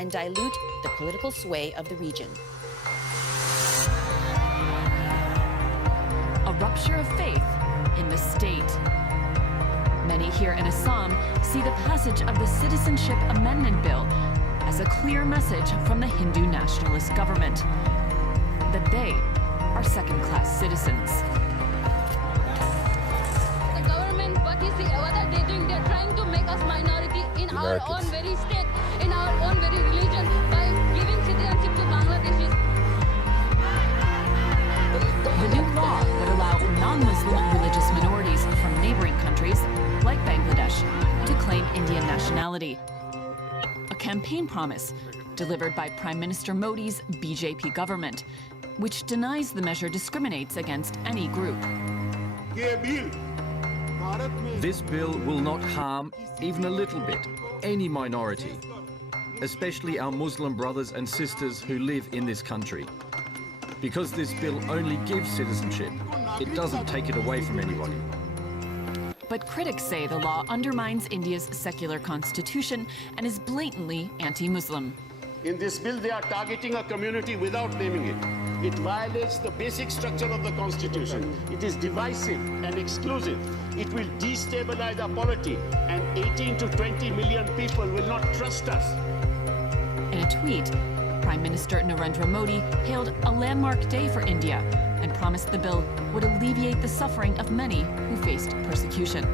and dilute the political sway of the region. A rupture of faith in the state. Many here in Assam see the passage of the Citizenship Amendment Bill as a clear message from the Hindu nationalist government that they are second-class citizens. The government, what are they doing? They're trying to make us minority in our own very state, in our own very religion, by giving citizenship to Bangladeshis. The new law would allow non-Muslim religious minorities from neighboring countries, like Bangladesh, to claim Indian nationality. A campaign promise delivered by Prime Minister Modi's BJP government, which denies the measure discriminates against any group. This bill will not harm, even a little bit, any minority, especially our Muslim brothers and sisters who live in this country. Because this bill only gives citizenship, it doesn't take it away from anybody. But critics say the law undermines India's secular constitution and is blatantly anti-Muslim. In this bill, they are targeting a community without naming it. It violates the basic structure of the Constitution. It is divisive and exclusive. It will destabilize our polity, and 18 to 20 million people will not trust us. In a tweet, Prime Minister Narendra Modi hailed a landmark day for India and promised the bill would alleviate the suffering of many who faced persecution.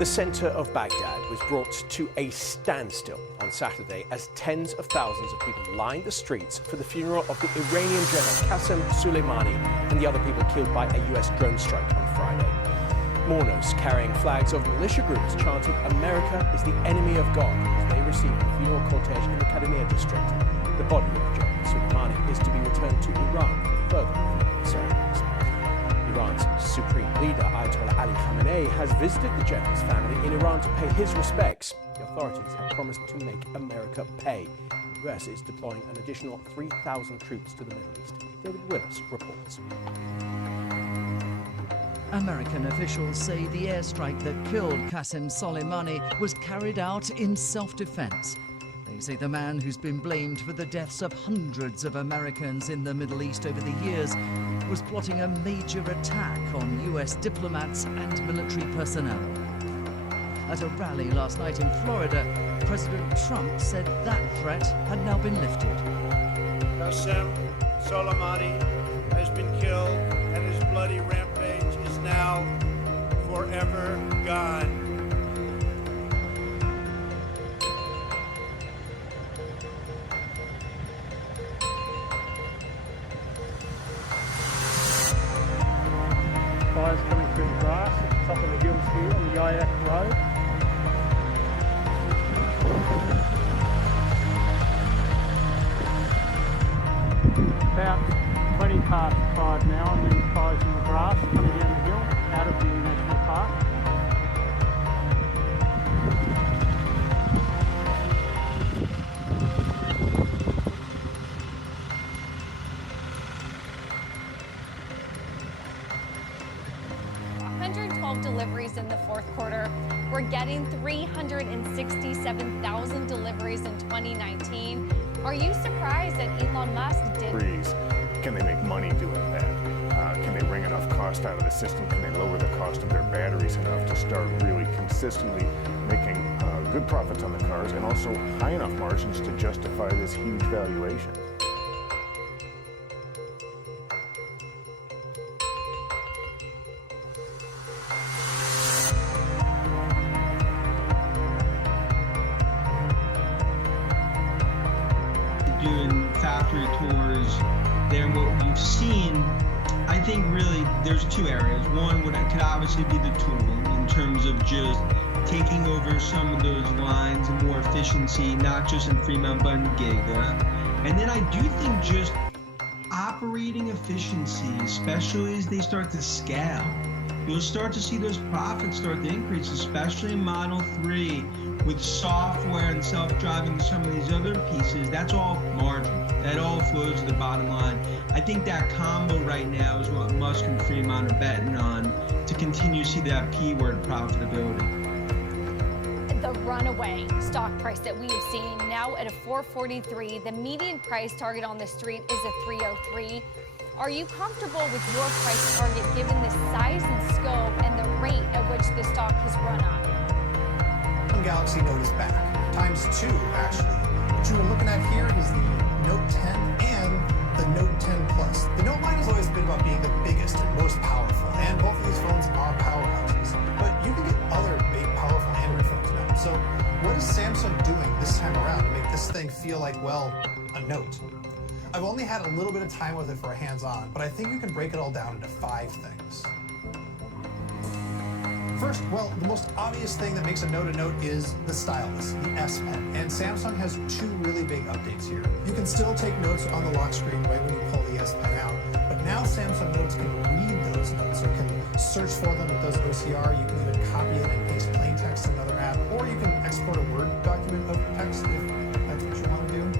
The centre of Baghdad was brought to a standstill on Saturday as tens of thousands of people lined the streets for the funeral of the Iranian General Qassem Soleimani and the other people killed by a US drone strike on Friday. Mourners carrying flags of militia groups chanted "America is the enemy of God" as they received the funeral cortege in the Kadamia district. The body of General Soleimani is to be returned to Iran for further ceremonies. Iran's supreme leader, Ayatollah Ali Khamenei, has visited the general's family in Iran to pay his respects. The authorities have promised to make America pay. The US is deploying an additional 3,000 troops to the Middle East. David Willis reports. American officials say the airstrike that killed Qassem Soleimani was carried out in self-defense. They say the man who's been blamed for the deaths of hundreds of Americans in the Middle East over the years was plotting a major attack on US diplomats and military personnel. At a rally last night in Florida, President Trump said that threat had now been lifted. Qassem Soleimani has been killed, and his bloody rampage is now forever gone. Fires coming through the grass at the top of the hills here on the Yayak Road. About 20 past 5 now, and then fires in the grass coming down the hill out of the National Park. Deliveries in the fourth quarter. We're getting 367,000 deliveries in 2019. Are you surprised that Elon Musk did? Can they make money doing that? Can they wring enough cost out of the system? Can they lower the cost of their batteries enough to start really consistently making good profits on the cars and also high enough margins to justify this huge valuation? Doing factory tours there, and what we've seen, I think really there's two areas. One could obviously be the tooling in terms of just taking over some of those lines and more efficiency, not just in Fremont but in Giga. And then I do think just operating efficiency, especially as they start to scale, you'll start to see those profits start to increase, especially in Model 3 with software and self-driving and some of these other pieces. That's all margin. That all flows to the bottom line. I think that combo right now is what Musk and Fremont are betting on to continue to see that P word, profitability. the runaway stock price that we have seen now at a 443. The median price target on the street is a 303. Are you comfortable with your price target given the size and scope and the rate at which the stock has run up? Galaxy Note is back, ×2 actually. What you were looking at here is the Note 10 and the Note 10 Plus. The Note line has always been about being the biggest and most powerful, and both of these phones are powerhouses. But you can get other big, powerful Android phones now. So what is Samsung doing this time around to make this thing feel like, well, a Note? I've only had a little bit of time with it for a hands-on, but I think you can break it all down into 5 things. First, well, the most obvious thing that makes a Note is the stylus, the S Pen. And Samsung has 2 really big updates here. You can still take notes on the lock screen right when you pull the S Pen out, but now Samsung Notes can read those notes, or can search for them. It does OCR. You can even copy it and paste plain text in another app, or you can export a Word document of text if that's what you want to do.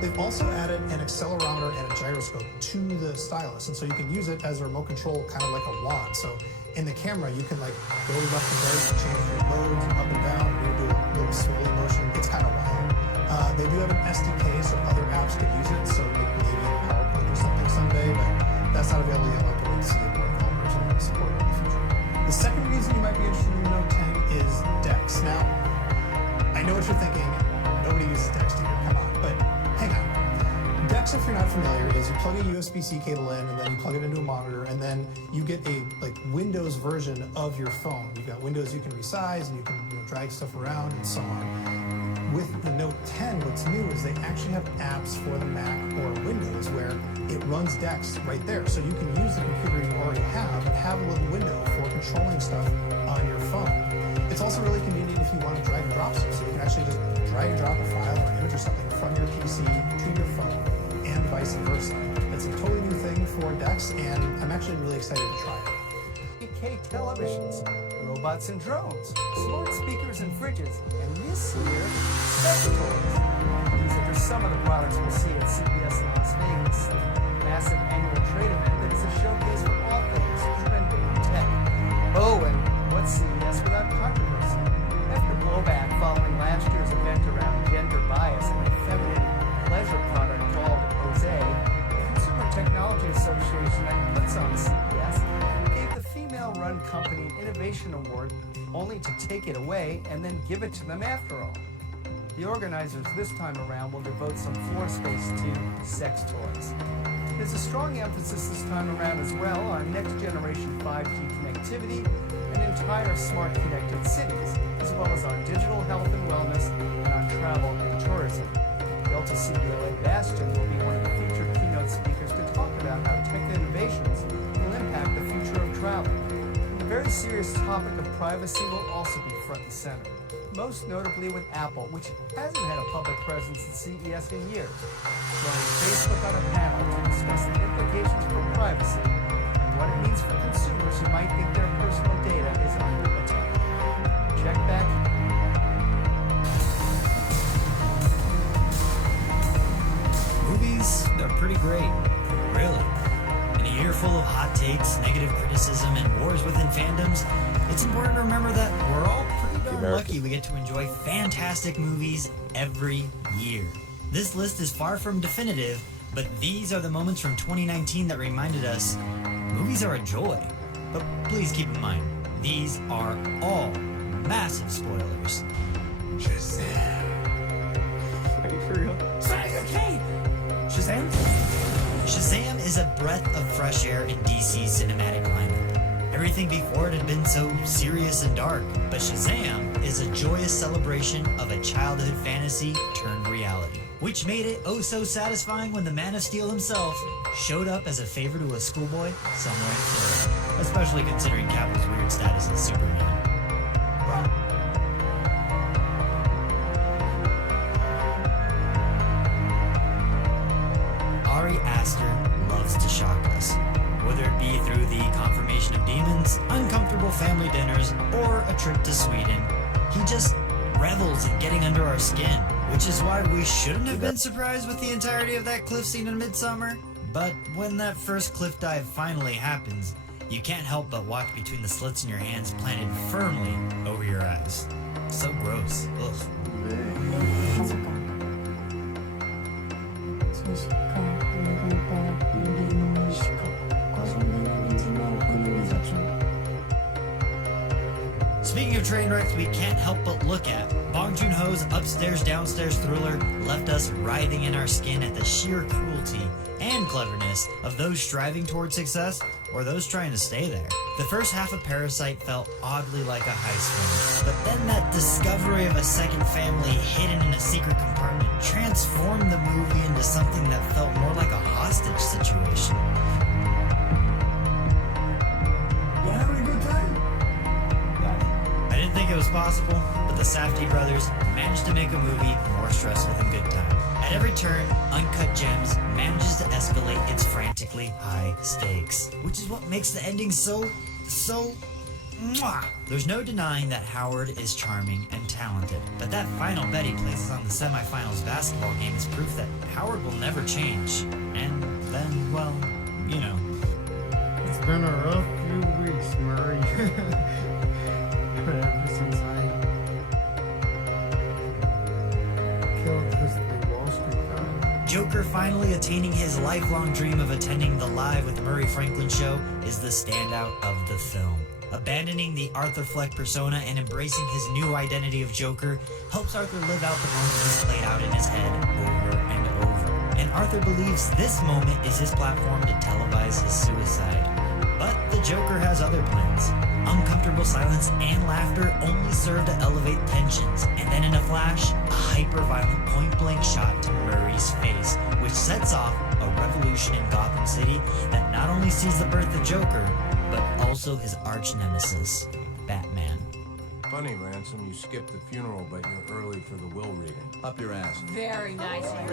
They've also added an accelerometer and a gyroscope to the stylus, and so you can use it as a remote control, kind of like a wand. So in the camera, you can like go left and right to change your modes, up and down, and do a little swirly motion. It's kind of wild. They do have an SDK, so other apps could use it, so maybe in PowerPoint or something someday, but that's not available yet. I'll have to wait to see more developers and support it in the future. The second reason you might be interested in the Note 10 is DeX. Now, I know what you're thinking. Nobody uses DeX either. Come on, but hang on. DeX, if you're not familiar, is you plug a USB-C cable in, and then you plug it into a monitor, and then you get a Windows version of your phone. You've got windows you can resize, and you can drag stuff around, and so on. With the Note 10, what's new is they actually have apps for the Mac or Windows where it runs DeX right there. So you can use the computer you already have and have a little window for controlling stuff on your phone. It's also really convenient if you want to drag and drop stuff. So you can actually just drag and drop a file or image or something from your PC to your phone, and vice versa. It's a totally new thing for DeX, and I'm actually really excited to try it. 8K televisions, robots and drones, smart speakers and fridges, and this year, sex toys. These are just some of the products we'll see at CES in Las Vegas, the massive annual trade event that is a showcase for all things trending in tech. Oh, and what's CES without controversy? After blowback following last year's event around gender bias and a feminine pleasure product called Jose, the Consumer Technology Association that puts on CES gave the female-run company an Innovation Award only to take it away and then give it to them after all. The organizers this time around will devote some floor space to sex toys. There's a strong emphasis this time around as well on next-generation 5G connectivity and entire smart connected cities, as well as on digital health and wellness and on travel and tourism. Delta CEO Ed Bastian will be one of the featured keynote speakers to talk about how tech innovations will impact the future of travel. The very serious topic of privacy will also be front and center, most notably with Apple, which hasn't had a public presence at CES in years, joining Facebook on a panel to discuss the implications for privacy and what it means for consumers who might think their personal data is under attack. Check back. Movies, they're pretty great. Really. In a year full of hot takes, negative criticism, and wars within fandoms, it's important to remember that we're all pretty darn lucky we get to enjoy fantastic movies every year. This list is far from definitive, but these are the moments from 2019 that reminded us movies are a joy. But please keep in mind, these are all massive spoilers. Shazam! Are you for real? Sonic Arcade! Shazam? Shazam is a breath of fresh air in DC's cinematic lineup. Everything before it had been so serious and dark, but Shazam is a joyous celebration of a childhood fantasy turned reality, which made it oh so satisfying when the Man of Steel himself showed up as a favor to a schoolboy somewhere in Florida, especially considering Cavill's weird status as Superman. Ari Aster loves to shock us, whether it be through the confirmation of demons, uncomfortable family dinners, or a trip to Sweden. He just revels in getting under our skin, which is why we shouldn't have been surprised with the entirety of that cliff scene in Midsommar. But when that first cliff dive finally happens, You can't help but watch between the slits in your hands planted firmly over your eyes. So gross. Ugh. Speaking of train wrecks we can't help but look at, Bong Joon-ho's upstairs-downstairs thriller left us writhing in our skin at the sheer cruelty and cleverness of those striving towards success or those trying to stay there. The first half of Parasite felt oddly like a heist film, but then that discovery of a second family hidden in a secret compartment transformed the movie into something that felt more like a hostage situation. You having a good time? I didn't think it was possible, but the Safdie brothers managed to make a movie more stressful than good time. At every turn, Uncut Gems manages to escalate its frantically high stakes, which is what makes the ending so mwah. There's no denying that Howard is charming and talented, but that final bet he places on the semifinals basketball game is proof that Howard will never change. And then, well, you know. It's been a rough few weeks, Murray. Ever since I killed this Wall Street guy. Joker finally attaining his lifelong dream of attending the Live with Murray Franklin show is the standout of the film. Abandoning the Arthur Fleck persona and embracing his new identity of Joker helps Arthur live out the moment he's played out in his head over and over. And Arthur believes this moment is his platform to televise his suicide. But the Joker has other plans. Uncomfortable silence and laughter only serve to elevate tensions, and then in a flash, a hyper-violent point-blank shot to Murray's face, which sets off a revolution in Gotham City that not only sees the birth of Joker, but also his arch-nemesis, Batman. Funny, Ransom, you skipped the funeral, but you're early for the will reading. Up your ass. Very nice. I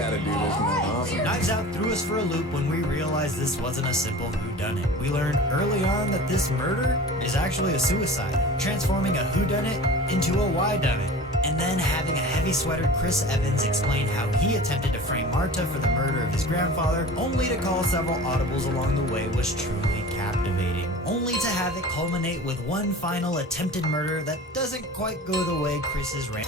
gotta do this more often. Knives Out threw us for a loop when we realized this wasn't a simple whodunit. We learned early on that this murder is actually a suicide, transforming a whodunit into a whydunit. And then having a heavy-sweatered Chris Evans explain how he attempted to frame Marta for the murder of his grandfather, only to call several audibles along the way, was truly captivating. Only to have it culminate with one final attempted murder that doesn't quite go the way Chris's ran.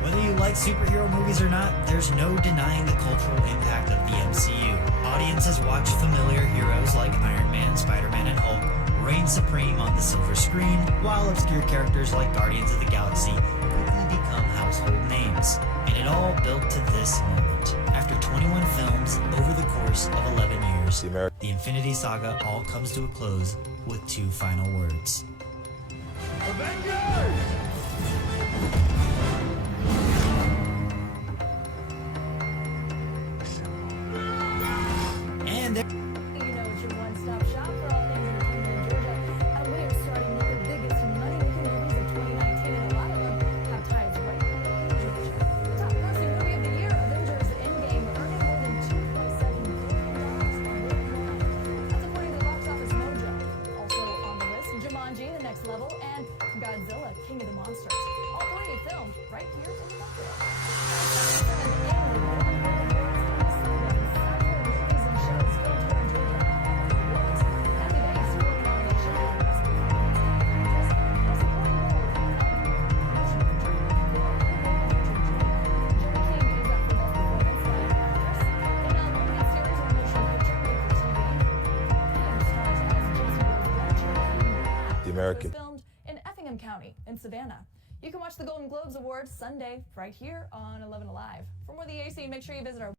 Whether you like superhero movies or not, there's no denying the cultural impact of the MCU. Audiences watch familiar heroes like Iron Man, Spider-Man, and Hulk reign supreme on the silver screen, while obscure characters like Guardians of the Galaxy quickly become household names. And it all built to this moment. After 21 films over the course of 11 years, the Infinity Saga all comes to a close with two final words. Avengers! And there You know it's your one-stop shop for all things entertainment in Georgia. And we are starting with the biggest money-making movies of 2019, and a lot of them have ties right here in Georgia. The top grossing movie of the year, Avengers Endgame, earning more than $2.7 billion. That's according to Box Office Mojo. Also on the list, Jumanji, The Next Level, and Godzilla, King of the Monsters. All three filmed right here in Metro. American. Filmed in Effingham County in Savannah. You can watch the Golden Globes Awards Sunday right here on 11 Alive. For more of the AC, make sure you visit our